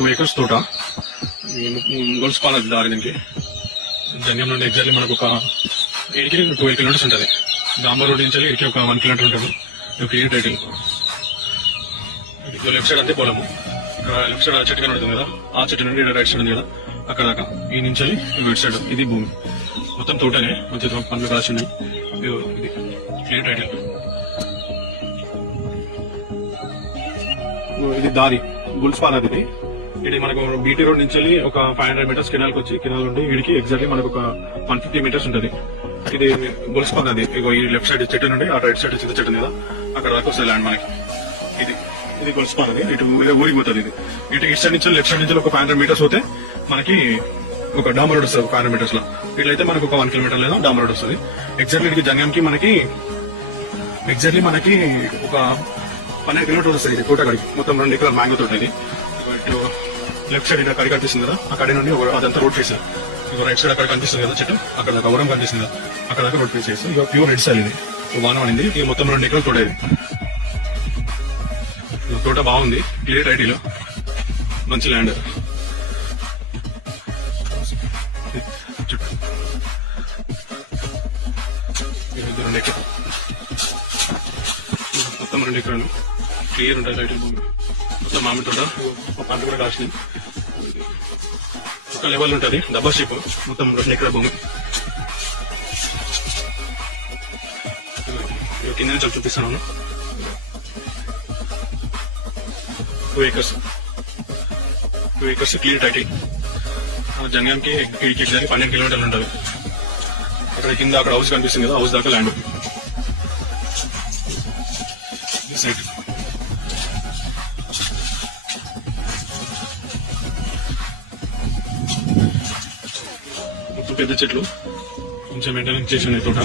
2 acres తోట. గొలుసుపాలది దారి దీనికి. జంగం నుండి ఎగ్జాక్ట్లీ మనకు ఒక 12 కిలోమీటర్స్ ఉంటుంది. దాంబర్ రోడ్ నుంచి ఇక్కడికి ఒక 1 కిలోమీటర్ ఉంటుంది. Clear title. లెఫ్ట్ సైడ్ అంతే పొలము. ఇక్కడ లెఫ్ట్ సైడ్ ఆ చెట్టు కనబడుతుంది కదా, ఆ చెట్టు నుండి రైట్ సైడ్ ఉంది కదా, అక్కడ దాకా ఈ నుంచి రైట్ సైడ్ ఇది భూమి మొత్తం తోటనే. మంచిగా పనులు కాసి ఉన్నాయి. ఇది క్లియర్ టైటిల్. ఇది దారి గుల్స్పాన్ ఇది. ఇది మనకు బీటీ రోడ్ నుంచి ఒక 500 మీటర్స్ కెనాల్ వచ్చి కెనాల్ నుండి వీడికి ఎగ్జాక్ట్లీ మనకు ఒక 150 మీటర్స్ ఉంటుంది. ఇది గుల్స్పాన్ అది. ఇగో ఈ లెఫ్ట్ సైడ్ చెట్టు నుండి ఆ రైట్ సైడ్ చిన్న చెట్టు కదా, అక్కడ దాకా వస్తుంది ల్యాండ్ మనకి. ఇది గుల్స్పాన్ అది. ఇటు ఊరికి పోతుంది. ఇది ఇటు సైడ్ నుంచి లెఫ్ట్ సైడ్ నుంచి ఒక 500 మీటర్స్ పోతే మనకి ఒక డాంబర్ రోడ్ వస్తుంది. 500 మీటర్స్ లో ఇట్లయితే మనకు ఒక 1 కిలోమీటర్ లేదా డాంబర్ రోడ్ వస్తుంది. ఎగ్జాక్ట్లీ జంగంకి మనకి ఒక 12 కిలోమీటర్ వస్తుంది. ఇది తోటగాడికి మొత్తం 2 ఎకరాల మ్యాంగో తోట. ఇది ఇటు లెఫ్ట్ సైడ్ ఇక్కడ కడి కనిపిస్తుంది కదా, అక్కడ నుండి అదంతా రోడ్ ఫేస్. ఇక రైట్ సైడ్ అక్కడ కనిపిస్తుంది కదా చెట్టు, అక్కడ దాకా వరం కనిపిస్తుంది కదా, అక్కడ దాకా రోడ్ ఫేస్ చేస్తుంది. ఇక ప్యూర్ రెడ్ సాయిల్ ఇది. వానం అనింది. ఇది మొత్తం 2 ఎకరాల తోట. ఇది తోట బాగుంది. Clear title. మంచి ల్యాండ్. మొత్తం 2 ఎకరాలు క్లియర్ ఉంటుంది. టైటిల్ భూమి మొత్తం మామిడి తోట. పంట కూడా కాసింది. ఒక లెవెల్ ఉంటుంది. డబ్బా షేప్. మొత్తం 2 ఎకరాల భూమి. కింద నుంచి చూపిస్తున్నాను. 2 acres క్లియర్ టైటిల్. జంగంకి ఇడికి 12 కిలోమీటర్లు ఉంటుంది. అక్కడ కింద అక్కడ హౌస్ కనిపిస్తుంది కదా, హౌస్ దాకా ల్యాండ్. సైడ్ మొత్తం పెద్ద చెట్లు కొంచెం మెయింటెనెన్స్ చేసి ఉన్నాయి తోట.